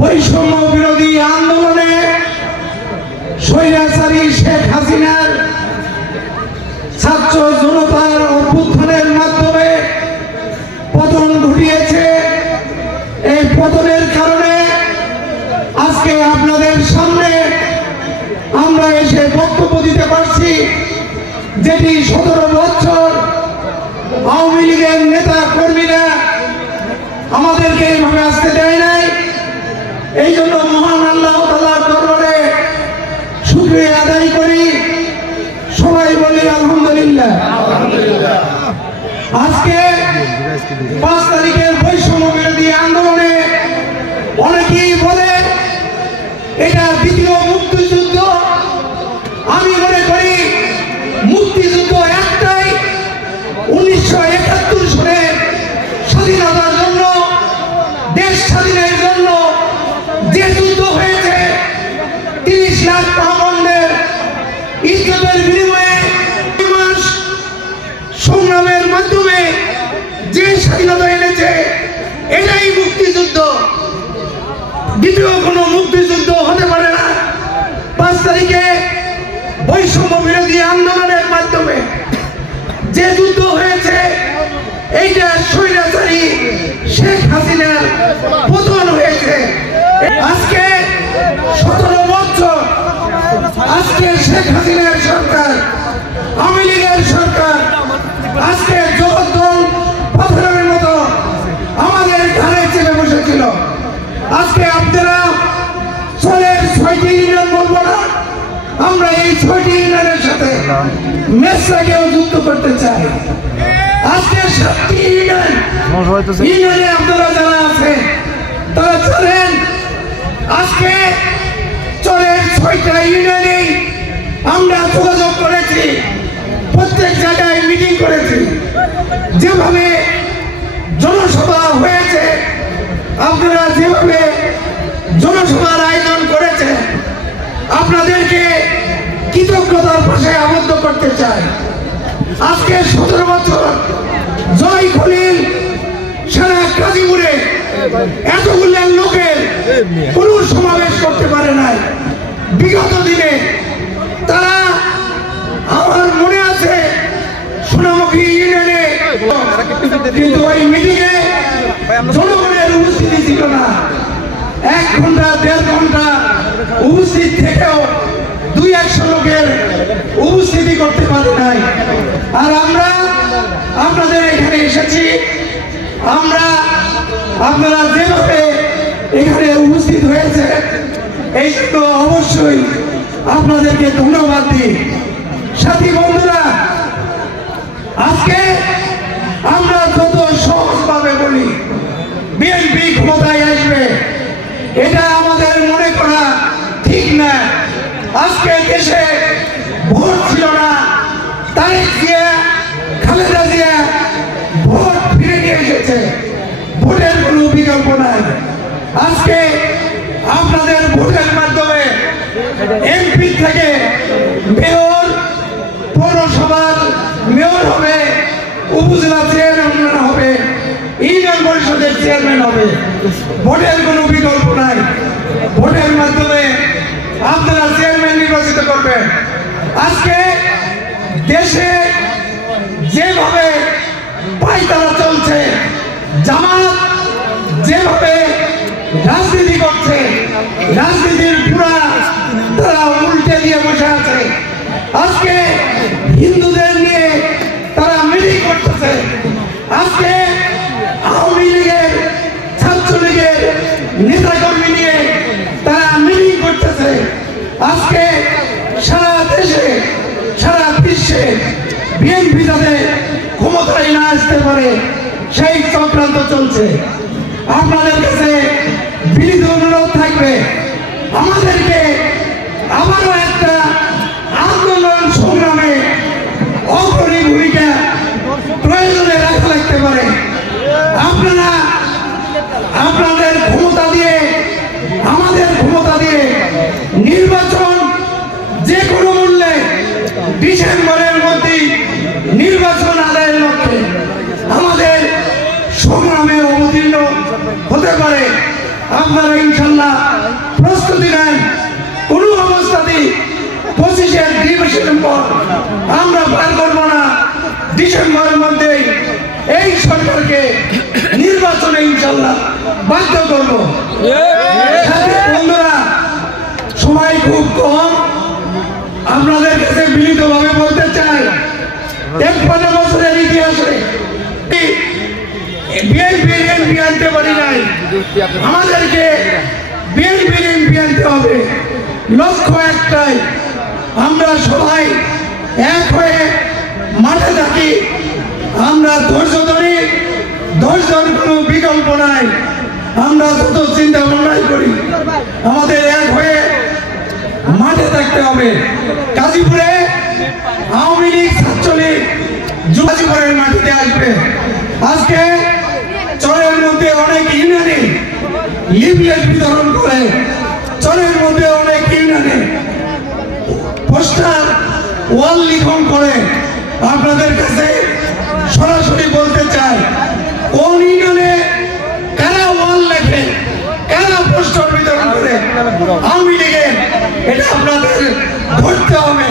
বৈষম্য বিরোধী আন্দোলনে স্বৈরাচারী শেখ হাসিনার ছাত্র জনতার অভ্যুত্থানের মাধ্যমে পতন ঘটিয়েছে। এই পতনের কারণে আজকে আপনাদের সামনে আমরা এসে বক্তব্য দিতে পারছি, যেটি 17 বছর আওয়ামী লীগের নেতা কর্মীরা আমাদেরকে এইভাবে আসতে দেয় নাই। এই জন্য মহান আল্লাহ তাআলার দরবারে শুকরিয়া আদায় করি, সবাই বলি আলহামদুলিল্লাহ। আজকে 5 তারিখের বৈষম্য বিরোধী আন্দোলনে অনেকেই বলে এটা দ্বিতীয় মুক্তিযুদ্ধ। আমি মনে করি মুক্তিযুদ্ধ একটাই, 1971 সালে স্বাধীনতার জন্য, দেশ স্বাধীনের জন্য যে যুদ্ধ হয়েছে, 30 লাখ পাউন্ডের ইজ্জতের বিনিময়ে মাস সংগ্রামের মাধ্যমে যে স্বাধীনতা এনেছে, এটাই মুক্তিযুদ্ধ। দ্বিতীয় কোনো মুক্তিযুদ্ধ হতে পারে না। 5 তারিখে বৈষম্য বিরোধী আন্দোলনের মাধ্যমে যে যুদ্ধ হয়েছে, এইটা স্বৈরাচারী শেখ হাসিনার পতন হয়েছে। আজকে 17 বছর আজকে শেখ হাসিনার সরকার, আওয়ামী লীগের সরকার আজকে জগদ্দল পাথরের মতো আমাদের ঘাড়ে চেপে বসেছিল। আজকে আপনারা চলের 6টি ইউনিয়ন বলবো না, আমরা এই 6টি ইউনিয়নের সাথে মেসরাকেও যুক্ত করতে চাই। আজকে 7টি ইউনিয়নে আপনারা যারা আছে তারা চলেন। আজকে চলের 6টা ইউনিয়নেই আমরা যোগাযোগ করেছি, প্রত্যেক জায়গায় মিটিং করেছি। যেভাবে জনসভা হয়েছে, আপনারা যেভাবে জনসভার আয়োজন করেছে, আপনাদেরকে কৃতজ্ঞতার পাশে আবদ্ধ করতে চাই। আজকে 17 বছর জয় খলিল সারা গাজীপুরে এতগুলো লোকের কোনো সমাবেশ করতে পারে নাই। বিগত দিনে তারা, আমার মনে আছে সোনামুখী ইউনিয়নে, কিন্তু ওই মিটিংয়ে জনগণের উপস্থিতি ছিল না। 1 ঘন্টা 1.5 ঘন্টা উপস্থিত থেকেও 200 লোকের উপস্থিতি করতে পারে নাই। আর আমরা আপনাদের এখানে এসেছি, আমরা আপনারা যেভাবে এখানে উপস্থিত হয়েছে, এই জন্য অবশ্যই আপনাদেরকে ধন্যবাদ দিই। সাথী বন্ধুরা, আজকে আমরা যত সহজভাবে বলি বিএনপি ক্ষমতায় আসবে, এটা আমাদের মনে করা ঠিক না। আজকে দেশে ভোট ছিল না, তারেক জিয়া, খালেদা জিয়া ভোট ফিরে নিয়ে এসেছে। ভোটের কোনো বিকল্প নাই। আজকে আপনাদের ভোটের মাধ্যমে এমপি থেকে মেয়র, পৌরসভার মেয়র হবে, উপজেলা চেয়ারম্যান হবে, ইউনিয়ন পরিষদের চেয়ারম্যান হবে। ভোটের কোনো বিকল্প নাই। ভোটের মাধ্যমে আপনারা চেয়ারম্যান নির্বাচিত করবেন। আজকে দেশে যেভাবে পায়তারা চলছে, জামাত যেভাবে রাজনীতি করছে, রাজনীতির পুরা তারা উল্টে দিয়ে বসে আছে। আজকে হিন্দুদের নিয়ে তারা মিটিং করতেছে। আজকে আওয়ামী লীগের, ছাত্রলীগের নেতাকর্মী নিয়ে তারা মিটিং করতেছে। আজকে সারা দেশে, সারা বিশ্বে বিএনপি যাতে ক্ষমতায় না আসতে পারে, সেই চক্রান্ত চলছে। আপনাদের কাছে বিনীত অনুরোধ থাকবে, আমাদেরকে আবারও একটা আন্দোলন সংগ্রামে অগ্রণী ভূমিকা প্রয়োজনে রাখা লাগতে পারে। আপনারা আপনাদের ক্ষমতা দিয়ে, আমাদের ক্ষমতা দিয়ে নির্বাচন যে কোনো মূল্যে ডিসেম্বরের মধ্যে নির্বাচন আদায়ের লক্ষ্যে আমাদের সংগ্রামে অবতীর্ণ হতে পারে। আপনারা ইনশাল্লাহ প্রস্তুতি নেন। কোনো অবস্থাতেই 25 ডিসেম্বর আমরা পার করবো না। ডিসেম্বরের মধ্যে এই সরকারকে নির্বাচনে ইনশাল্লাহ বাধ্য করবো। বন্ধুরা, সময় খুব কম, আপনাদের কাছে বিনীতভাবে বলতে চাই, ৫১ বছরের ইতিহাসে বিএনপি আনতে পারি নাই, আমাদেরকে বিএনপি আনতে হবে। লক্ষ্য একটাই, আমরা সবাই এক হয়ে মাঠে থাকি, আমরা ধৈর্য ধরি, ধৈর্যের কোনো বিকল্প নাই। আমরা যত চিন্তা ভাবনাই করি, আমাদের এক হয়ে মাঠে থাকতে হবে। গাজীপুরে আওয়ামী লীগ, ছাত্রলীগ গাজীপুরের মাটিতে আসবে। আজকে চরের মধ্যে অনেক ইউনিয়নে লিফলেট বিতরণ করে, চরের মধ্যে অনেক ইউনিয়নে পোস্টার ওয়াল লিখন করে। আপনাদের কাছে সরাসরি বলতে চাই, কোন ইউনিয়নে কারা ওয়াল লেখে, কারা পোস্টার বিতরণ করে আওয়ামী লীগের, এটা আপনাদের ধরতে হবে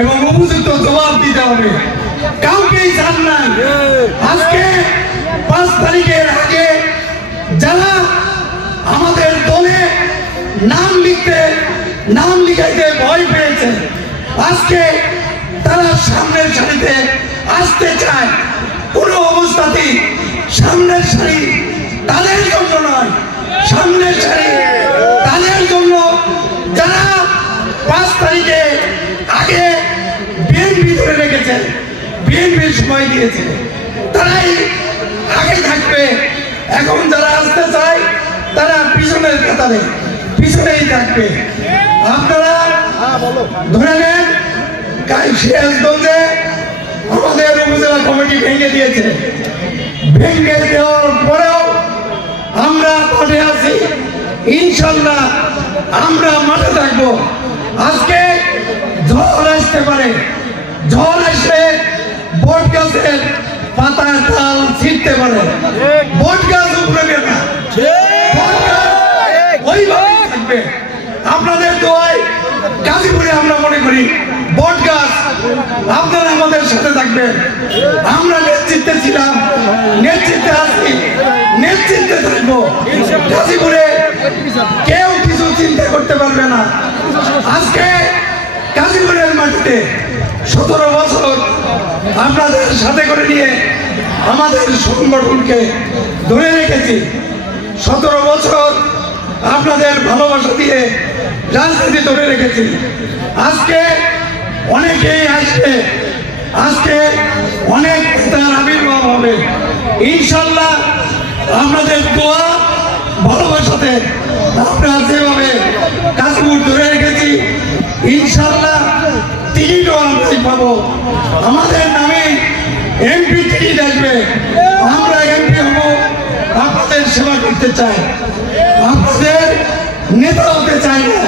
এবং উপযুক্ত জবাব দিতে হবে। কাউকেই ছাড় নাই। আজকে 5 তারিখের আগে যারা আমাদের দলে নাম লিখাইতে ভয় পেয়েছে, আজকে তারা সামনের সারিতে আসতে চায়। কোনো অবস্থাতেই সামনের সারি তাদের জন্য নয়, সামনের সারি তাদের জন্য যারা 5 তারিখে আগে বিএনপি ধরে রেখেছে, বিএনপির সময় দিয়েছে, তারাই আগে থাকবে। এখন যারা আসতে চায় তারা পিছনের কাতারে পিছনেই থাকবে। আপনারা ধরে নেন, সিরাজগঞ্জে আমাদের উপজেলা কমিটি ভেঙে দিয়েছে। ভেঙে দেওয়ার পরেও আমরা মাঠে আছি, ইনশাল্লাহ আমরা মাঠে থাকবো। আজকে ঝড় আসতে পারে, ঝড় আসলে বট গাছের পাতার ডাল ছিঁড়তে পারে, বট গাছ উপরে না, ওইভাবেই থাকবে। আপনাদের দোয়ায় গাজীপুরে আমরা মনে করি বট গাছ, আপনারা আমাদের সাথে থাকবেন। আমরা নেতৃত্বে ছিলাম, নেতৃত্বে আছি, নেতৃত্বে থাকবো। গাজীপুরে কেউ কিছু চিন্তা করতে পারবে না। আজকে গাজীপুরের মাটিতে 17 বছর আপনাদের সাথে করে নিয়ে আমাদের সংগঠনকে ধরে রেখেছি। 17 বছর আপনাদের ভালোবাসা দিয়ে রাজনীতি ধরে রেখেছি। আজকে অনেকেই আসবে, আজকে অনেক নেতার আবির্ভাব হবে। ইনশাল্লাহ আপনাদের দোয়া ভালোবাসাতে আমরা যেভাবে গাজীপুর ধরে রেখেছি, ইনশাল্লাহ টিকিটও আমরাই পাবো। আমাদের নামে এমপি টিকিট আসবে, আমরা এমপি হবো। আপনাদের সেবা করতে চাই, আপনাদের নেতা হতে চাই না।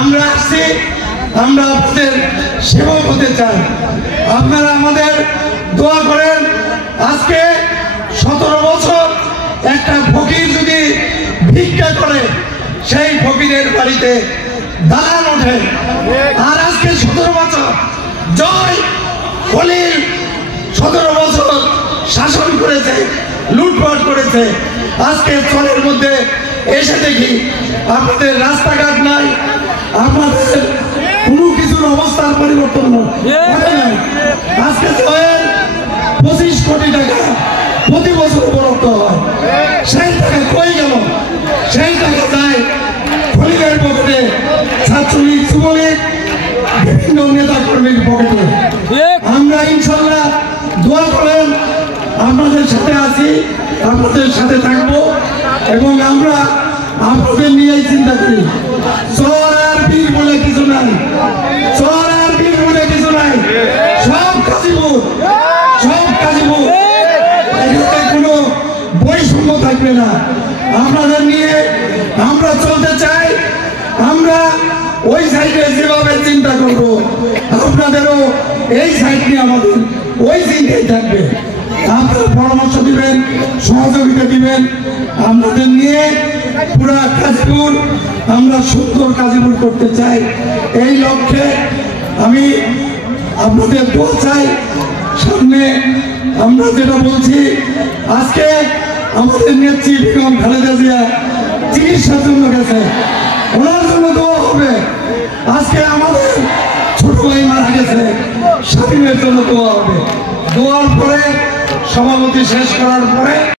আমরা আসছি, আমরা আপনাদের সেবক হতে চাই। আপনারা আমাদের দোয়া করেন। আজকে 17 বছর একটা ফকির যদি ভিক্ষা করে, সেই ফকিরের বাড়িতে দালান ওঠে। আর আজকে 17 বছর জয় খলিল 17 বছর শাসন করেছে, লুটপাট করেছে। আজকে চরের মধ্যে এসে দেখি আপনাদের রাস্তাঘাট নাই, আপনাদের কোনো কিছুর অবস্থার পরিবর্তন নাই। আজকে চরের 25 কোটি টাকা প্রতি বছর বরাদ্দ হয়, সেই টাকা কই গেল? সেই টাকা যায় খলিলের পকেটে, ছাত্রলীগ, যুবলীগ, বিভিন্ন নেতা কর্মীর পকেটে। আমরা ইনশাল্লাহ দোয়া করেন, আপনাদের সাথে আছি, আপনাদের সাথে থাকবো এবং আমরা আপনাদের নিয়েই চিন্তা করি। চর আর বীর বলে কিছু নাই, চর আর বীর বলে কিছু নাই, সব গাজীপুর, সব গাজীপুর। এখানে কোনো বৈষম্য থাকবে না। আপনাদের নিয়ে আমরা চলতে চাই। আমরা ওই সাইডে যেভাবে চিন্তা করবো, আপনাদেরও এই সাইড নিয়ে আমাদের ওই চিন্তাই থাকবে। আপনারা পরামর্শ দিবেন, সহযোগিতা দিবেন। আপনাদের নিয়ে পুরা গাজীপুর আমরা সুন্দর গাজীপুর করতে চাই। এই লক্ষ্যে আমি আপনাদের দোয়া চাই। সামনে আমরা যেটা বলছি, আজকে আমাদের নেত্রী বেগম খালেদা জিয়া চিকিৎসার জন্য গেছে, ওনার জন্য দোয়া হবে। আজকে আমাদের ছোট ভাই মারা গেছে, স্বাধীনের জন্য দোয়া হবে। দোয়ার পরে সভাপতি শেষ করার পরে